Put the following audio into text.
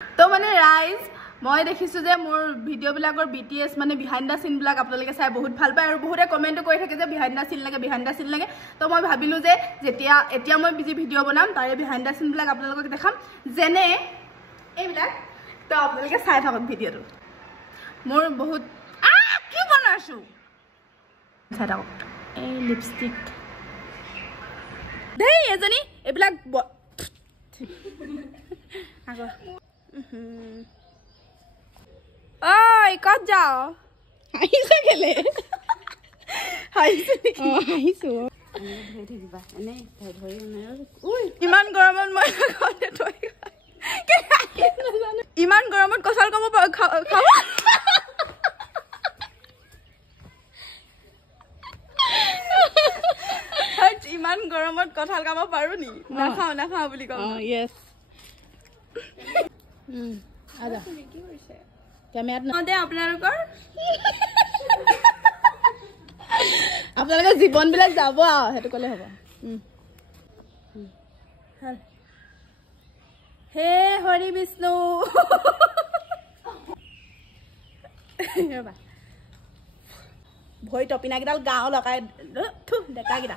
তো মানে ৰাইজ মই দেখিছো যে মোৰ ভিডিও বিলাকৰ BTS মানে বিহাইন্ড দা সিন বিলাক আপোনালোকে চাই বহুত ভাল পায় আৰু বহুতে কমেন্ট কৰি থাকে যে বিহাইন্ড দা সিন লাগে তো মই ভাবিলো যে যেতিয়া এতিয়া মই বিজি ভিডিও বনাম তাৰে বিহাইন্ড দা সিন বিলাক আপোনালোকক দেখাম যেনে এইবিলাক তো আপোনালোকে চাই থাকক ভিডিওটো মোৰ বহুত কি বনাইছো চাই থাকক এই লিপষ্টিক দেই এজনী এইবিলাক আগো ঐ কত যাও হাইছে গেলে হাইছে হাইছো ধৰি থাকিবা এনে ধৰি ইমান গৰমত মই ঘৰতে থৈ ইমান গৰমত কঁঠাল খাব খাব ইমান গৰমত কঁঠাল খাব পাৰো নি নাখাও নাখাও বুলি কওঁ ইয়েছ আদা কি হৈছে কেমেৰাত দে আপোনালোকৰ জীৱন বিলাক যাব সেইটো কলে হ'ব হে হৰি বিষ্ণু ভৰি টপিনা কেইডাল গাও লগাই ডেকা কেইটা